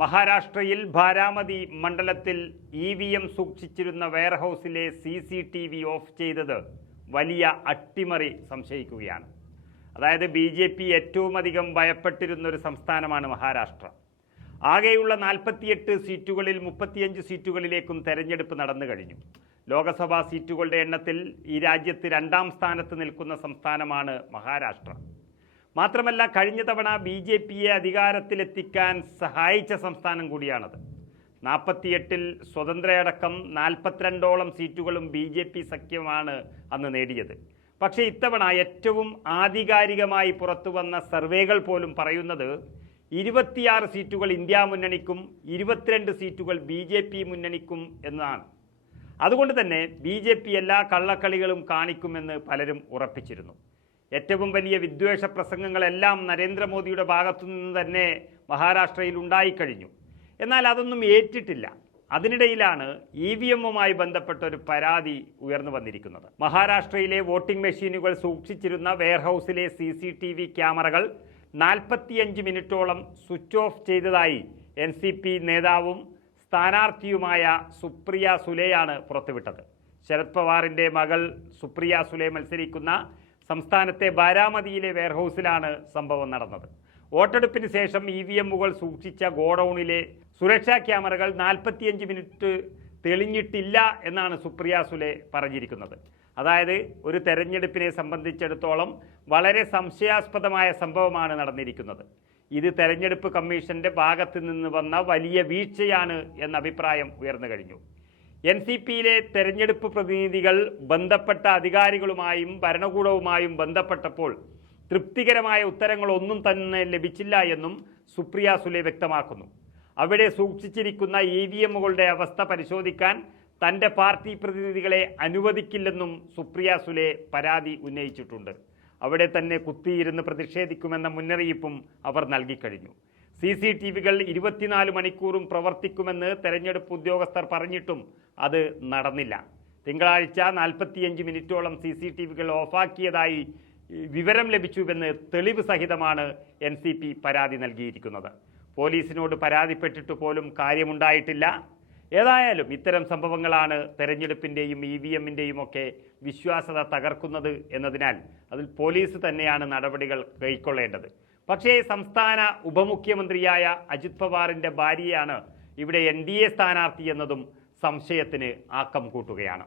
മഹാരാഷ്ട്രയിൽ ബാരാമതി മണ്ഡലത്തിൽ EVM സൂക്ഷിച്ചിരുന്ന വെയർഹൌസിലെ CCTV ഓഫ് ചെയ്തത് വലിയ അട്ടിമറി സംശയിക്കുകയാണ്. അതായത് BJP ഏറ്റവും അധികം ഭയപ്പെട്ടിരുന്ന ഒരു സംസ്ഥാനമാണ് മഹാരാഷ്ട്ര. ആകെയുള്ള 48 സീറ്റുകളിൽ 35 സീറ്റുകളിലേക്കും തെരഞ്ഞെടുപ്പ് നടന്നു കഴിഞ്ഞു. ലോക്സഭാ സീറ്റുകളുടെ എണ്ണത്തിൽ ഈ രാജ്യത്ത് 2ാം സ്ഥാനത്ത് നിൽക്കുന്ന സംസ്ഥാനമാണ് മഹാരാഷ്ട്ര. മാത്രമല്ല, കഴിഞ്ഞ തവണ BJPയെ അധികാരത്തിലെത്തിക്കാൻ സഹായിച്ച സംസ്ഥാനം കൂടിയാണത്. 48-ൽ സ്വതന്ത്രയടക്കം 42ഓളം സീറ്റുകളും BJP സഖ്യമാണ് അന്ന് നേടിയത്. പക്ഷേ ഇത്തവണ ഏറ്റവും ആധികാരികമായി പുറത്തു വന്ന സർവേകൾ പോലും പറയുന്നത് 26 സീറ്റുകൾ ഇന്ത്യ മുന്നണിക്കും 22 സീറ്റുകൾ BJP മുന്നണിക്കും എന്നാണ്. അതുകൊണ്ട് തന്നെ BJP എല്ലാ കള്ളക്കളികളും കാണിക്കുമെന്ന് പലരും ഉറപ്പിച്ചിരുന്നു. ഏറ്റവും വലിയ വിദ്വേഷ പ്രസംഗങ്ങളെല്ലാം നരേന്ദ്രമോദിയുടെ ഭാഗത്തു നിന്ന് തന്നെ മഹാരാഷ്ട്രയിൽ ഉണ്ടായിക്കഴിഞ്ഞു. എന്നാൽ അതൊന്നും ഏറ്റിട്ടില്ല. അതിനിടയിലാണ് EVMുമായി ബന്ധപ്പെട്ട ഒരു പരാതി ഉയർന്നു വന്നിരിക്കുന്നത്. മഹാരാഷ്ട്രയിലെ വോട്ടിംഗ് മെഷീനുകൾ സൂക്ഷിച്ചിരുന്ന വെയർഹൌസിലെ CCTV ക്യാമറകൾ 45 മിനിറ്റോളം സ്വിച്ച് ഓഫ് ചെയ്തതായി NCP നേതാവും സ്ഥാനാർത്ഥിയുമായ സുപ്രിയ സുലെയാണ് പുറത്തുവിട്ടത്. ശരത് പവാറിൻ്റെ മകൾ സുപ്രിയ സുലെ മത്സരിക്കുന്ന സംസ്ഥാനത്തെ ബാരാമതിയിലെ വെയർഹൌസിലാണ് സംഭവം നടന്നത്. വോട്ടെടുപ്പിന് ശേഷം EVMുകൾ സൂക്ഷിച്ച ഗോഡൌണിലെ സുരക്ഷാ ക്യാമറകൾ 45 മിനിറ്റ് തെളിഞ്ഞിട്ടില്ല എന്നാണ് സുപ്രിയ സുലെ പറഞ്ഞിരിക്കുന്നത്. അതായത് ഒരു തെരഞ്ഞെടുപ്പിനെ സംബന്ധിച്ചിടത്തോളം വളരെ സംശയാസ്പദമായ സംഭവമാണ് നടന്നിരിക്കുന്നത്. ഇത് തെരഞ്ഞെടുപ്പ് കമ്മീഷന്റെ ഭാഗത്ത് നിന്ന് വന്ന വലിയ വീഴ്ചയാണ് എന്ന അഭിപ്രായം ഉയർന്നു കഴിഞ്ഞു. NCPയിലെ തെരഞ്ഞെടുപ്പ് പ്രതിനിധികൾ ബന്ധപ്പെട്ട അധികാരികളുമായും ഭരണകൂടവുമായും ബന്ധപ്പെട്ടപ്പോൾ തൃപ്തികരമായ ഉത്തരങ്ങളൊന്നും തന്നെ ലഭിച്ചില്ല എന്നും സുപ്രിയ സുലെ വ്യക്തമാക്കുന്നു. അവിടെ സൂക്ഷിച്ചിരിക്കുന്ന EVMുകളുടെ അവസ്ഥ പരിശോധിക്കാൻ തൻ്റെ പാർട്ടി പ്രതിനിധികളെ അനുവദിക്കില്ലെന്നും സുപ്രിയ സുലെ പരാതി ഉന്നയിച്ചിട്ടുണ്ട്. അവിടെ തന്നെ കുത്തിയിരുന്ന് പ്രതിഷേധിക്കുമെന്ന മുന്നറിയിപ്പും അവർ നൽകിക്കഴിഞ്ഞു. CCTVകൾ 24 മണിക്കൂറും പ്രവർത്തിക്കുമെന്ന് തെരഞ്ഞെടുപ്പ് ഉദ്യോഗസ്ഥർ പറഞ്ഞിട്ടും അത് നടന്നില്ല. തിങ്കളാഴ്ച 45 മിനിറ്റോളം CCTVകൾ ഓഫാക്കിയതായി വിവരം ലഭിച്ചുവെന്ന് തെളിവ് സഹിതമാണ് NCP പരാതി നൽകിയിരിക്കുന്നത്. പോലീസിനോട് പരാതിപ്പെട്ടിട്ട് പോലും കാര്യമുണ്ടായിട്ടില്ല. ഏതായാലും ഇത്തരം സംഭവങ്ങളാണ് തെരഞ്ഞെടുപ്പിൻ്റെയും EVMിൻ്റെയും ഒക്കെ വിശ്വാസ്യത തകർക്കുന്നത് എന്നതിനാൽ അതിൽ പോലീസ് തന്നെയാണ് നടപടികൾ കൈക്കൊള്ളേണ്ടത്. പക്ഷേ സംസ്ഥാന ഉപമുഖ്യമന്ത്രിയായ അജിത് പവാറിൻ്റെ ഭാര്യയാണ് ഇവിടെ NDA സ്ഥാനാർത്ഥി എന്നതും സംശയത്തിന് ആക്കം കൂട്ടുകയാണ്.